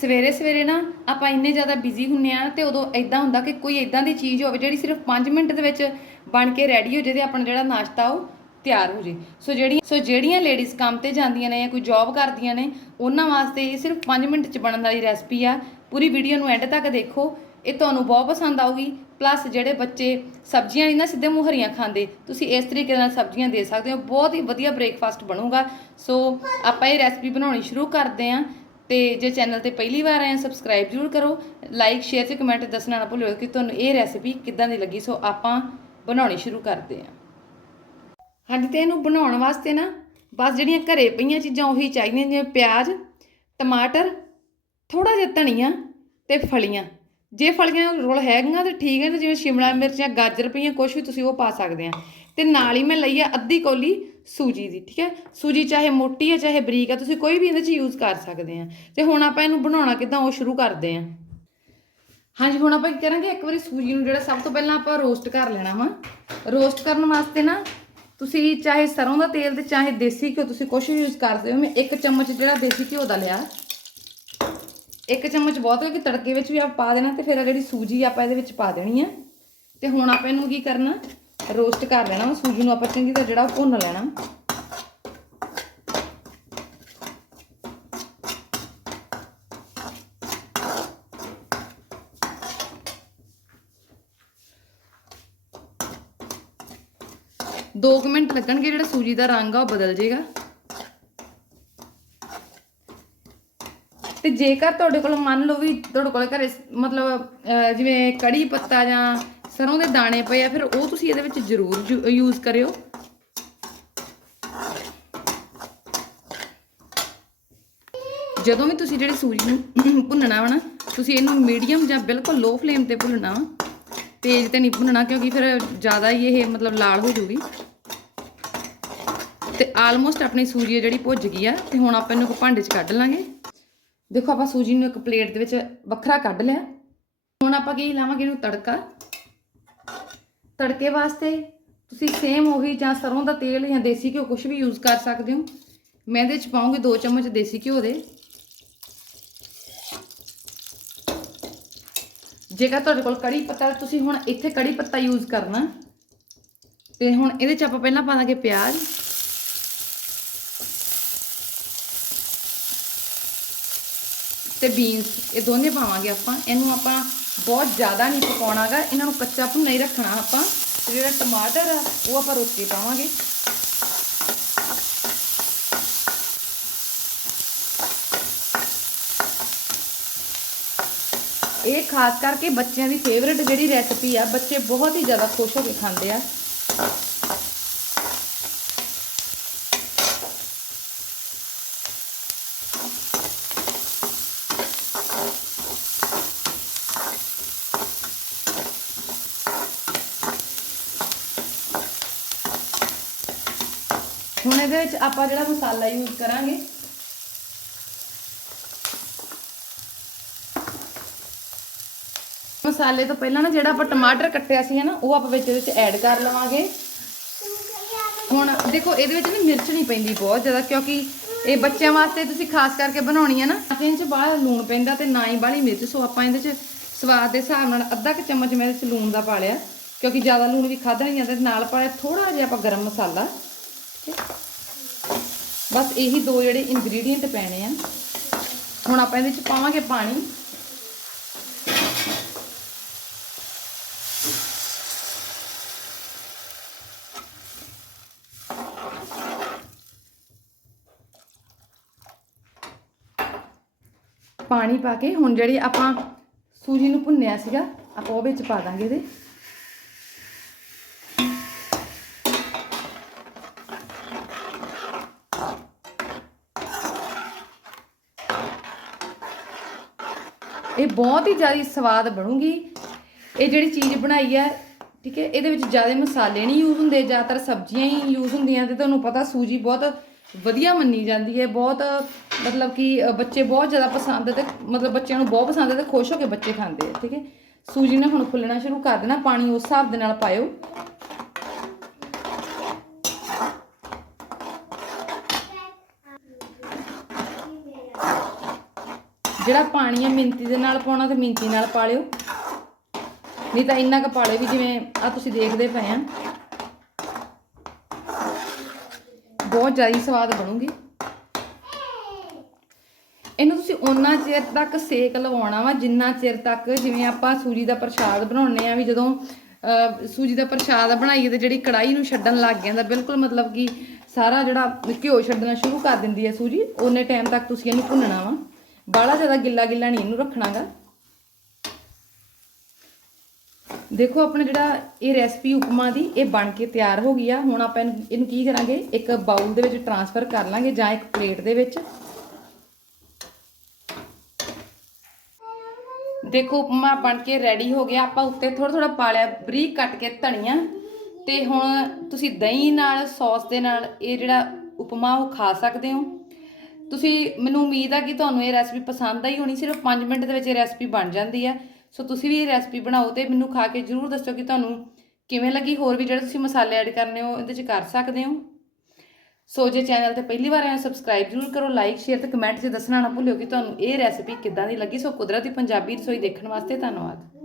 ਸਵੇਰੇ ਸਵੇਰੇ ਨਾ ਆਪਾਂ ਇੰਨੇ ਜ਼ਿਆਦਾ ਬਿਜ਼ੀ ਹੁੰਨੇ ਆ ਤੇ ਉਦੋਂ ਐਦਾਂ ਹੁੰਦਾ ਕਿ ਕੋਈ ਐਦਾਂ ਦੀ ਚੀਜ਼ ਹੋਵੇ ਜਿਹੜੀ ਸਿਰਫ 5 ਮਿੰਟ ਦੇ ਵਿੱਚ ਬਣ ਕੇ ਰੈਡੀ ਹੋ ਜੇ ਤੇ ਆਪਣਾ ਜਿਹੜਾ ਨਾਸ਼ਤਾ ਉਹ ਤਿਆਰ ਹੋ ਜੇ। ਸੋ ਜਿਹੜੀਆਂ ਸੋ ਜਿਹੜੀਆਂ ਲੇਡੀਜ਼ ਕੰਮ ਤੇ ਜਾਂਦੀਆਂ ਨੇ ਜਾਂ ਕੋਈ ਜੌਬ ਕਰਦੀਆਂ ਨੇ, ਉਹਨਾਂ ਵਾਸਤੇ ਇਹ ਸਿਰਫ 5 ਮਿੰਟ ਚ ਬਣਨ ਵਾਲੀ ਰੈਸਪੀ ਆ। ਪੂਰੀ ਵੀਡੀਓ ਨੂੰ ਐਂਡ ਤੱਕ ਦੇਖੋ। ਇਹ ਤੁਹਾਨੂੰ ਬਹੁਤ ਪਸੰਦ ਆਊਗੀ। ਪਲੱਸ ਜਿਹੜੇ ਬੱਚੇ ਸਬਜ਼ੀਆਂ ਨਹੀਂ ਨਾ ਸਿੱਧੇ ਮੂੰਹ ਹਰੀਆਂ ਖਾਂਦੇ, ਤੁਸੀਂ ਇਸ ਤਰੀਕੇ ਨਾਲ ਸਬਜ਼ੀਆਂ ਦੇ ਸਕਦੇ ਹੋ। ਬਹੁਤ ਹੀ ਵਧੀਆ ਬ੍ਰੇਕਫਾਸਟ ਬਣੂਗਾ। ਸੋ ਆਪਾਂ ਇਹ ਰੈਸਪੀ ਬਣਾਉਣੀ ਸ਼ੁਰੂ ਕਰਦੇ ਆਂ। ਤੇ ਜੇ ਚੈਨਲ ਤੇ ਪਹਿਲੀ ਵਾਰ ਆਏ ਆ ਸਬਸਕ੍ਰਾਈਬ ਜ਼ਰੂਰ ਕਰੋ। ਲਾਈਕ ਸ਼ੇਅਰ ਤੇ ਕਮੈਂਟ ਦੱਸਣਾ ਨਾ ਭੁੱਲਿਓ ਕਿ ਤੁਹਾਨੂੰ ਇਹ ਰੈਸਪੀ ਕਿੱਦਾਂ ਦੀ ਲੱਗੀ ਸੋ ਆਪਾਂ ਬਣਾਉਣੀ ਸ਼ੁਰੂ ਕਰਦੇ ਆਂ ਹਾਂਜੀ, ਤੇ ਇਹਨੂੰ ਬਣਾਉਣ ਵਾਸਤੇ ਨਾ ਬਸ ਜਿਹੜੀਆਂ ਘਰੇ ਪਈਆਂ ਚੀਜ਼ਾਂ ਉਹੀ ਚਾਹੀਦੀਆਂ ਜਿਵੇਂ ਪਿਆਜ਼, ਟਮਾਟਰ ਥੋੜਾ ਜਿਹਾ ਧਨੀਆ ਤੇ ਫਲੀਆਂ। ਜੇ ਫਲੀਆਂ ਰੋਲ ਹੈਗੀਆਂ ਤੇ ਠੀਕ ਹੈ ਤੇ ਜਿਵੇਂ ਸ਼ਿਮਲਾ ਮਿਰਚ ਜਾਂ ਗਾਜਰ ਪਈਆਂ ਕੁਝ ਵੀ ਤੁਸੀਂ ਉਹ ਪਾ ਸਕਦੇ ਆ। ਤੇ ਨਾਲ ਹੀ ਮੈਂ ਲਈ ਆ ਅੱਧੀ ਕੌਲੀ ਸੂਜੀ ਦੀ, ਠੀਕ ਹੈ? ਸੂਜੀ ਚਾਹੇ ਮੋਟੀ ਹੈ, ਚਾਹੇ ਬਰੀਕ ਹੈ, ਤੁਸੀਂ ਕੋਈ ਵੀ ਇਹਦੇ 'ਚ ਯੂਜ਼ ਕਰ ਸਕਦੇ ਆ ਤੇ ਹੁਣ ਆਪਾਂ ਇਹਨੂੰ ਬਣਾਉਣਾ ਕਿਦਾਂ, ਉਹ ਸ਼ੁਰੂ ਕਰਦੇ ਆ ਹਾਂਜੀ, ਹੁਣ ਆਪਾਂ ਕੀ ਕਰਾਂਗੇ? ਇੱਕ ਵਾਰੀ ਸੂਜੀ ਨੂੰ ਜਿਹੜਾ ਸਭ ਤੋਂ ਪਹਿਲਾਂ ਆਪਾਂ ਰੋਸਟ ਕਰ ਲੈਣਾ ਵਾ। ਰੋਸਟ ਕਰਨ ਵਾਸਤੇ ਨਾ, ਤੁਸੀਂ ਚਾਹੇ ਸਰੋਂ ਦਾ ਤੇਲ ਤੇ ਚਾਹੇ ਦੇਸੀ ਘਿਓ, ਤੁਸੀਂ ਕੁਝ ਵੀ ਯੂਜ਼ ਕਰਦੇ ਹੋ। ਮੈਂ ਇੱਕ ਚਮਚ ਜਿਹੜਾ ਦੇਸੀ ਘਿਓ ਦਾ ਲਿਆ। ਇੱਕ ਚਮਚ ਬਹੁਤ ਹੈ ਕਿ ਤੜਕੇ ਵਿੱਚ ਵੀ ਆਪਾਂ ਪਾ ਦੇਣਾ ਤੇ ਫਿਰ ਜਿਹੜੀ ਸੂਜੀ ਆਪਾਂ ਇਹਦੇ ਵਿੱਚ ਪਾ ਦੇਣੀ ਆ। ਤੇ ਹੁਣ ਆਪਾਂ ਇਹਨੂੰ ਕੀ ਕਰਨਾ? ਰੋਸਟ ਕਰ ਲੈਣਾ ਵਾ ਸੂਜੀ ਨੂੰ ਆਪਾਂ ਚੰਗੀ ਤਰ੍ਹਾਂ ਜਿਹੜਾ ਭੁੰਨ ਲੈਣਾ। ਦੋ ਕੁ ਮਿੰਟ ਲੱਗਣਗੇ ਜਿਹੜਾ ਸੂਜੀ ਦਾ ਰੰਗ ਆ ਉਹ ਬਦਲ ਜਾਏਗਾ ਤੇ ਜੇਕਰ ਤੁਹਾਡੇ ਕੋਲ ਮੰਨ ਲਓ ਵੀ ਤੁਹਾਡੇ ਕੋਲ ਘਰੇ ਮਤਲਬ ਅਹ, ਜਿਵੇਂ ਕੜੀ ਪੱਤਾ ਜਾਂ ਸਰੋਂ ਦੇ ਦਾਣੇ ਪਏ ਆ, ਫਿਰ ਉਹ ਤੁਸੀਂ ਇਹਦੇ ਵਿੱਚ ਜ਼ਰੂਰ ਯੂਜ਼ ਕਰਿਓ। ਜਦੋਂ ਵੀ ਤੁਸੀਂ ਜਿਹੜੀ ਸੂਜੀ ਨੂੰ ਭੁੰਨਣਾ ਵਾ ਨਾ, ਤੁਸੀਂ ਇਹਨੂੰ ਮੀਡੀਅਮ ਜਾਂ ਬਿਲਕੁਲ ਲੋ ਫਲੇਮ ਤੇ ਭੁੰਨਣਾ ਵਾ। ਤੇਜ਼ ਤੇ ਨਹੀਂ ਭੁੰਨਣਾ, ਕਿਉਂਕਿ ਫਿਰ ਜ਼ਿਆਦਾ ਹੀ ਇਹ ਮਤਲਬ ਲਾਲ ਹੋ ਜਾਊਗੀ। ਤੇ ਆਲਮੋਸਟ ਆਪਣੀ ਸੂਜੀ ਜਿਹੜੀ ਭੁੱਜ ਗਈ ਆ, ਤੇ ਹੁਣ ਆਪਾਂ ਇਹਨੂੰ ਭਾਂਡੇ 'ਚ ਕੱਢ ਲਾਂਗੇ। ਦੇਖੋ ਆਪਾਂ ਸੂਜੀ ਨੂੰ ਇੱਕ ਪਲੇਟ ਦੇ ਵਿੱਚ ਵੱਖਰਾ ਕੱਢ ਲਿਆ। ਹੁਣ ਆਪਾਂ ਕੀ ਲਾਵਾਂਗੇ ਇਹਨੂੰ ਤੜਕਾ? ਤੜਕੇ ਵਾਸਤੇ ਤੁਸੀਂ ਸੇਮ ਉਹੀ ਜਾਂ ਸਰੋਂ ਦਾ ਤੇਲ ਜਾਂ ਦੇਸੀ ਘਿਓ ਕੁਝ ਵੀ ਯੂਜ਼ ਕਰ ਸਕਦੇ ਹੋ। ਮੈਂ ਇਹਦੇ 'ਚ ਪਾਉਂਗੀ 2 ਚਮਚ ਦੇਸੀ ਘਿਓ ਦੇ। ਜੇਕਰ ਤੁਹਾਡੇ ਕੋਲ ਕੜੀ ਪੱਤਾ, ਤੁਸੀਂ ਹੁਣ ਇੱਥੇ ਕੜੀ ਪੱਤਾ ਯੂਜ਼ ਕਰਨਾ। ਤੇ ਹੁਣ ਇਹਦੇ ਚ ਆਪਾਂ ਪਹਿਲਾਂ ਪਾਵਾਂਗੇ ਪਿਆਜ਼। ਤੇ ਬੀਨਸ ਇਹ ਦੋਨੇ ਪਾਵਾਂਗੇ ਆਪਾਂ। ਇਹਨੂੰ ਆਪਾਂ ਬਹੁਤ ਜ਼ਿਆਦਾ ਨਹੀਂ ਪਕਾਉਣਾਗਾ, ਇਹਨਾਂ ਨੂੰ ਕੱਚਾ ਭੁੰਨਾ ਹੀ ਰੱਖਣਾ ਆਪਾਂ ਜਿਹੜਾ ਟਮਾਟਰ ਆ, ਉਹ ਆਪਾਂ ਰੋਕ ਪਾਵਾਂਗੇ। ਇਹ ਖਾਸ ਕਰਕੇ ਬੱਚਿਆਂ ਦੀ ਫੇਵਰਿਟ ਜਿਹੜੀ ਰੈਸਪੀ ਆ, ਬੱਚੇ ਬਹੁਤ ਹੀ ਜ਼ਿਆਦਾ ਖੁਸ਼ ਹੋ ਕੇ ਖਾਂਦੇ ਆ। ਹੁਣ ਇਹਦੇ ਵਿੱਚ ਆਪਾਂ ਜਿਹੜਾ ਮਸਾਲਾ ਯੂਜ਼ ਕਰਾਂਗੇ। ਮਸਾਲੇ ਤੋਂ ਪਹਿਲਾਂ ਨਾ ਜਿਹੜਾ ਆਪਾਂ ਟਮਾਟਰ ਕੱਟਿਆ ਸੀ ਨਾ ਉਹ ਆਪਾਂ ਵਿੱਚ ਇਹਦੇ ਵਿੱਚ ਐਡ ਕਰ ਲਵਾਂਗੇ। ਹੁਣ ਦੇਖੋ, ਇਹਦੇ ਵਿੱਚ ਨਾ ਮਿਰਚ ਨਹੀਂ ਪੈਂਦੀ ਬਹੁਤ ਜ਼ਿਆਦਾ, ਕਿਉਂਕਿ ਇਹ ਬੱਚਿਆਂ ਵਾਸਤੇ ਤੁਸੀਂ ਖਾਸ ਕਰਕੇ ਬਣਾਉਣੀ ਹੈ ਨਾ। ਇਹਦੇ ਵਿੱਚ ਬਾਹਰ ਲੂਣ ਪੈਂਦਾ ਤੇ ਨਾ ਹੀ ਬਾਹਲੀ ਮਿਰਚ, ਸੋ ਆਪਾਂ ਇਹਦੇ ਵਿੱਚ ਸਵਾਦ ਦੇ ਹਿਸਾਬ ਨਾਲ ਅੱਧਾ ਕੁ ਚਮਚ ਮੈਂ ਇਹਦੇ ਵਿੱਚ ਲੂਣ ਦਾ ਪਾ ਲਿਆ, ਕਿਉਂਕਿ ਜ਼ਿਆਦਾ ਲੂਣ ਵੀ ਖਾਧਾ ਨਹੀਂ ਜਾਂਦਾ ਤੇ ਨਾਲ ਪਾਇਆ ਥੋੜਾ ਜਿਹਾ ਆਪਾਂ ਗਰਮ ਮਸਾਲਾ। ਠੀਕ ਬਸ ਇਹੀ ਦੋ ਜਿਹੜੇ ਇੰਗਰੀਡੀਅੰਟ ਪੈਣੇ ਆ। ਹੁਣ ਆਪਾਂ ਇਹਦੇ ਵਿੱਚ ਪਾਵਾਂਗੇ ਪਾਣੀ। ਪਾਣੀ ਪਾ ਕੇ ਹੁਣ ਜਿਹੜੀ ਆਪਾਂ ਸੂਜੀ ਨੂੰ ਭੁੰਨਿਆ ਸੀਗਾ, ਆਪਾਂ ਉਹ ਵਿੱਚ ਪਾ ਦਾਂਗੇ ਇਹਦੇ। ਇਹ ਬਹੁਤ ਹੀ ਜ਼ਿਆਦਾ ਸਵਾਦ ਬਣੂਗੀ। ਇਹ ਜਿਹੜੀ ਚੀਜ਼ ਬਣਾਈ ਹੈ, ਠੀਕ ਹੈ, ਇਹਦੇ ਵਿੱਚ ਜ਼ਿਆਦਾ ਮਸਾਲੇ ਨਹੀਂ ਯੂਜ਼ ਹੁੰਦੇ, ਜ਼ਿਆਦਾਤਰ ਸਬਜ਼ੀਆਂ ਹੀ ਯੂਜ਼ ਹੁੰਦੀਆਂ ਤੇ ਤੁਹਾਨੂੰ ਪਤਾ ਸੂਜੀ ਬਹੁਤ ਵਧੀਆ ਮੰਨੀ ਜਾਂਦੀ ਹੈ। ਬਹੁਤ, ਮਤਲਬ ਕਿ ਬੱਚੇ ਬਹੁਤ ਜ਼ਿਆਦਾ ਪਸੰਦ ਤੇ, ਮਤਲਬ ਬੱਚਿਆਂ ਨੂੰ ਬਹੁਤ ਪਸੰਦ ਹੈ ਤੇ ਖੁਸ਼ ਹੋ ਕੇ ਬੱਚੇ ਖਾਂਦੇ ਆ, ਠੀਕ ਹੈ। ਸੂਜੀ ਨੇ ਹੁਣ ਫੁੱਲਣਾ ਸ਼ੁਰੂ ਕਰ ਦੇਣਾ, ਪਾਣੀ ਉਸ ਹਿਸਾਬ ਦੇ ਨਾਲ ਪਾਇਓ। ਜਿਹੜਾ ਪਾਣੀ ਹੈ ਮਿੰਤੀ ਦੇ ਨਾਲ ਪਾਉਣਾ ਤੇ ਮਿੰਤੀ ਨਾਲ ਪਾ ਲਿਓ। ਨਹੀਂ ਤਾਂ ਇੰਨਾ ਕੁ ਪਾ ਲਿਓ ਵੀ ਜਿਵੇਂ ਆ ਤੁਸੀਂ ਦੇਖਦੇ ਪਏ ਆ। ਬਹੁਤ ਜ਼ਿਆਦਾ ਸਵਾਦ ਬਣੂਗੀ। ਇਹਨੂੰ ਤੁਸੀਂ ਓਨਾ ਚਿਰ ਤੱਕ ਸੇਕ ਲਵਾਉਣਾ ਵਾ ਜਿੰਨਾ ਚਿਰ ਤੱਕ ਜਿਵੇਂ ਆਪਾਂ ਸੂਜੀ ਦਾ ਪ੍ਰਸ਼ਾਦ ਬਣਾਉਂਦੇ ਆ ਵੀ ਜਦੋਂ ਅਹ, ਸੂਜੀ ਦਾ ਪ੍ਰਸ਼ਾਦ ਬਣਾਈਏ ਤੇ ਜਿਹੜੀ ਕੜਾਈ ਨੂੰ ਛੱਡਣ ਲੱਗ ਜਾਂਦਾ ਬਿਲਕੁਲ ਮਤਲਬ ਕਿ ਸਾਰਾ ਜਿਹੜਾ ਘਿਓ ਛੱਡਣਾ ਸ਼ੁਰੂ ਕਰ ਦਿੰਦੀ ਹੈ ਸੂਜੀ ਉਹਨੇ ਟਾਈਮ ਤੱਕ ਤੁਸੀਂ ਇਹਨੂੰ ਭੁੰਨਣਾ ਵਾ। ਬਾਹਲਾ ਜ਼ਿਆਦਾ ਗਿੱਲਾ ਗਿੱਲਾ ਨਹੀਂ ਇਹਨੂੰ ਰੱਖਣਾਗਾ। ਦੇਖੋ ਆਪਣਾ ਜਿਹੜਾ ਇਹ ਰੈਸਪੀ ਉਪਮਾ ਦੀ ਇਹ ਬਣ ਕੇ ਤਿਆਰ ਹੋ ਗਈ ਆ। ਹੁਣ ਆਪਾਂ ਇਹਨੂੰ ਇਹਨੂੰ ਕੀ ਕਰਾਂਗੇ? ਇੱਕ ਬਾਉਲ ਦੇ ਵਿੱਚ ਟਰਾਂਸਫਰ ਕਰ ਲਾਂਗੇ ਜਾਂ ਇੱਕ ਪਲੇਟ ਦੇ ਵਿੱਚ। ਦੇਖੋ ਉਪਮਾ ਬਣ ਕੇ ਰੈਡੀ ਹੋ ਗਿਆ। ਆਪਾਂ ਉੱਤੇ ਥੋੜਾ ਥੋੜਾ ਪਾ ਲਿਆ ਬਰੀਕ ਕੱਟ ਕੇ ਧਨੀਆ। ਤੇ ਹੁਣ ਤੁਸੀਂ ਦਹੀਂ ਨਾਲ ਸੌਸ ਦੇ ਨਾਲ ਇਹ ਜਿਹੜਾ ਉਪਮਾ ਉਹ ਖਾ ਸਕਦੇ ਹੋ। ਤੁਸੀਂ, ਮੈਨੂੰ ਉਮੀਦ ਆ ਕਿ ਤੁਹਾਨੂੰ ਇਹ ਰੈਸਪੀ ਪਸੰਦ ਆਈ ਹੋਣੀ, ਸਿਰਫ 5 ਮਿੰਟ ਦੇ ਵਿੱਚ ਇਹ ਰੈਸਪੀ ਬਣ ਜਾਂਦੀ ਹੈ ਸੋ ਤੁਸੀਂ ਵੀ ਇਹ ਰੈਸਪੀ ਬਣਾਓ ਤੇ ਮੈਨੂੰ ਖਾ ਕੇ ਜਰੂਰ ਦੱਸੋ ਕਿ ਤੁਹਾਨੂੰ ਕਿਵੇਂ ਲੱਗੀ। ਹੋਰ ਵੀ ਜਿਹੜੇ ਤੁਸੀਂ ਮਸਾਲੇ ਐਡ ਕਰਨੇ ਹੋ, ਇਹਦੇ 'ਚ ਕਰ ਸਕਦੇ ਹੋ। ਸੋ ਜੇ ਚੈਨਲ ਤੇ ਪਹਿਲੀ ਵਾਰ ਆਏ ਹੋ ਸਬਸਕ੍ਰਾਈਬ ਜਰੂਰ ਕਰੋ ਲਾਈਕ ਸ਼ੇਅਰ ਤੇ ਕਮੈਂਟ 'ਚ ਦੱਸਣਾ ਨਾ ਭੁੱਲਿਓ ਕਿ ਤੁਹਾਨੂੰ ਇਹ ਰੈਸਪੀ ਕਿੱਦਾਂ ਦੀ ਲੱਗੀ। ਸੋ ਕੁਦਰਤੀ ਪੰਜਾਬੀ ਰਸੋਈ ਦੇਖਣ ਵਾਸਤੇ ਧੰਨਵਾਦ।